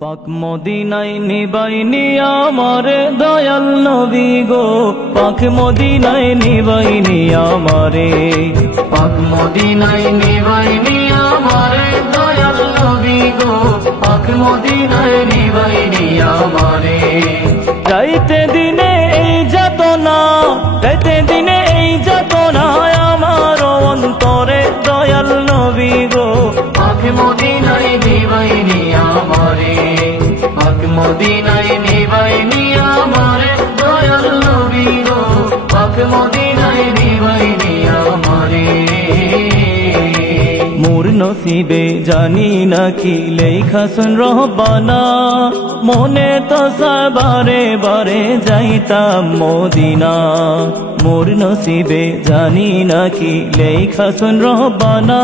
পাক মদিনায় নিবাইনি আমারে দয়াল নবী গো, পাক মদিনায় নিবাইনি আমারে, পাক মদিনায় নিবাইনি আমারে দয়াল নবী গো, পাক মদিনায় নিবাইনি আমারে। যাইতে দিনে এই যাতনা, যাইতে দিনে এই যাতনা আমার অন্তরে দয়াল নবী গো, পাক মদিনায় নিবাইনি আমারে, পাক মদিনায় নিবাইনি আমারে দয়াল নবী গো, পাক মদিনায় নিবাইনি আমারে। মোর নসিবে জানি না কি লেখাছেন রহবানা, মনে তো বারে বারে যাইতাম মদিনা। মোর নসিবে জানি না কি লেখাছেন রহবানা,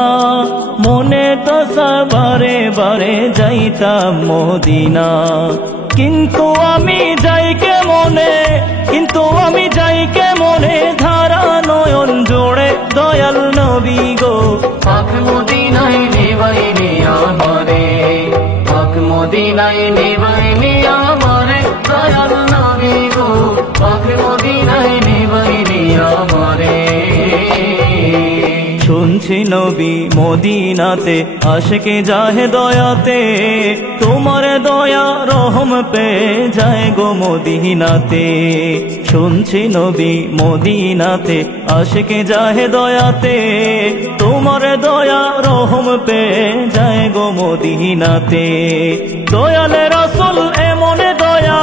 মনে তো বারে বারে যাইতাম মদিনা। কিন্তু আমি যাই কে মনে, কিন্তু আমি যাই কে মনে, ধারা নয়ন জোড়ে দয়াল নবী গো, পাক মদিনায় নিবাইনি আমারে, পাক মদিনায় নিবাইনি আমারে দয়াল নবী গো, পাক মদিনায় নিবাইনি আমারে। শুনছি নবী মদিনাতে আশিকে যায় দয়াতে, তোমার দয়া রহম পে যায় গো মদিনাতে। শুনছি নবী মদিনাতে আশিকে যায় দয়াতে, তোমার দয়া রহম পে যায় গো মদিনাতে। দয়াল রাসূল এমন দয়া,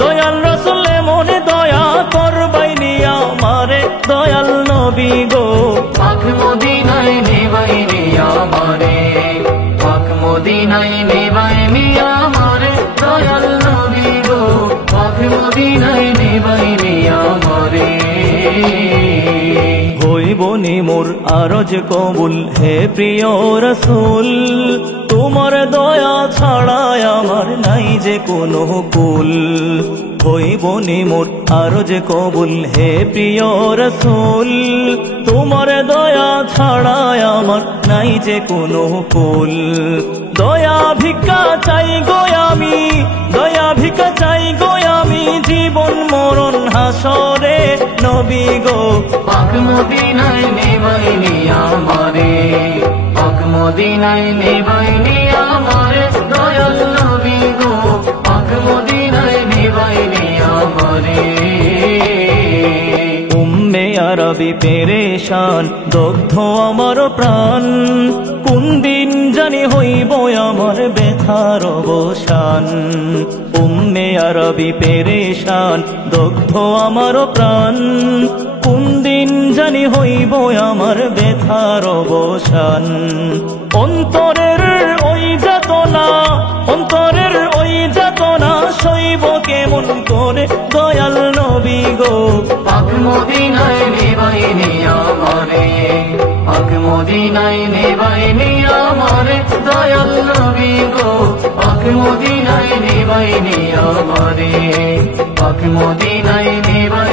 দয়াল রাসূল এমন দয়া করবাইনি আমারে দয়াল নবী গো, পাক মদিনায় নিবাইনি আমারে, পাক মদিনায় নিবাইনি আমারে দয়াল নবী গো, পাক মদিনায় নিবাইনি আমারে। হইবনি মোর আরজ কবুল হে প্রিয় রাসূল, তোমার দয়া ছাড়াই আমার নাই যে কোনো কুল। হইবনি মোর আরজ কবুল হে প্রিয় রাসূল, তোমার দয়া ছাড়াই আমার নাই যে কোনো কুল। দয়া ভিক্ষা চাই গো আমি, দয়া ভিক্ষা চাই গো আমি, জীবন মরণ হাসরে নবী গো, পাক মদিনায় নিবাইনি আমারে, পাক মদিনায় নিবাইনি আমারে দয়াল নবী গো, পাক মদিনায় নিবাইনি আমারে। উম্মে আরবি পেরেশান দগ্ধ আমার প্রাণ, কোন দিন জানি হইব আমার ব্যথার অবসান। উম্মে আরবি পেরেশান দগ্ধ আমার প্রাণ, কোন দিন জানি হইব আমার ব্যথার অবসান। অন্তরের ওই যাতনা, অন্তরের ওই যাতনা সইব কেমন করে দয়াল নবী গো, পাক মদিনায় নিবাইনি আমারে, পাক মদিনায় নিবাইনি আমারে দয়াল নবী গো, পাক মদিনায় নিবাইনি আমারে, পাক মদিনায় নিবাইনি